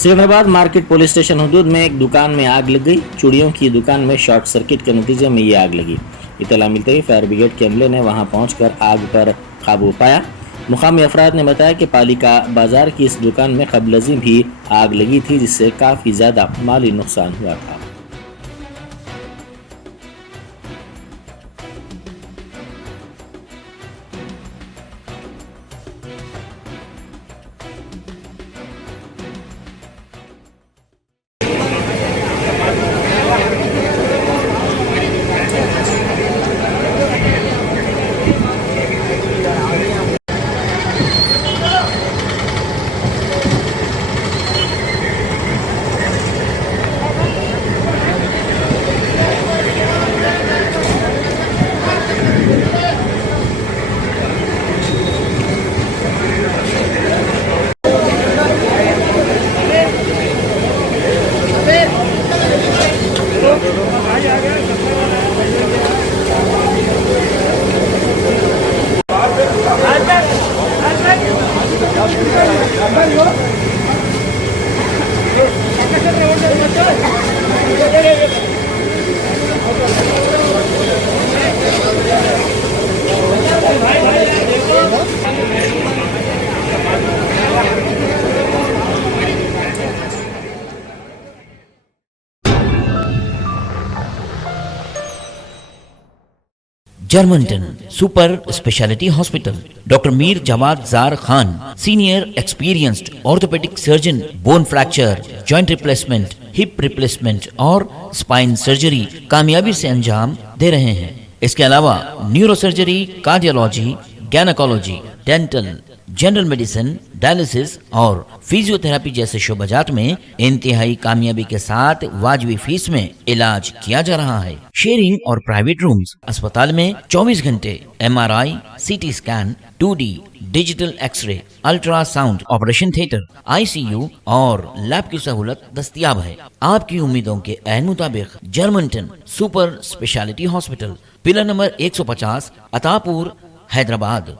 Secunderabad market police station हदूद में एक दुकान में आग लग गई। चूड़ियों की दुकान में शॉर्ट सर्किट के नतीजे में ये आग लगी। इत्तला मिलते ही फायर ब्रिगेड के अमले ने वहां पहुंचकर आग पर काबू पाया। मुकामी अफराद ने बताया कि पालिका बाजार की इस दुकान में कबलजी भी आग लगी थी, जिससे काफी ज्यादा माली नुकसान हुआ था। Germanton super speciality hospital, doctor Mir Jawad jar Khan, senior experienced orthopaedic surgeon, bone fracture, joint replacement, hip replacement और स्पाइन सर्जरी कामयाबी से अंजाम दे रहे हैं। इसके अलावा neuro surgery, cardiology, gynaecology, dental, general medicine, dialysis और फिजियोथेरेपी जैसे शोबाजात में इंतहाई कामयाबी के साथ वाजबी फीस में इलाज किया जा रहा है। शेयरिंग और प्राइवेट रूम्स, अस्पताल में 24 घंटे MRI, CT scan, 2D digital x ray, ultrasound, operation theatre, ICU और लैब की सहूलत दस्तयाब है। आपकी उम्मीदों के ऐन मुताबिक Germanton super speciality hospital, pillar number 150, Attapur, Hyderabad.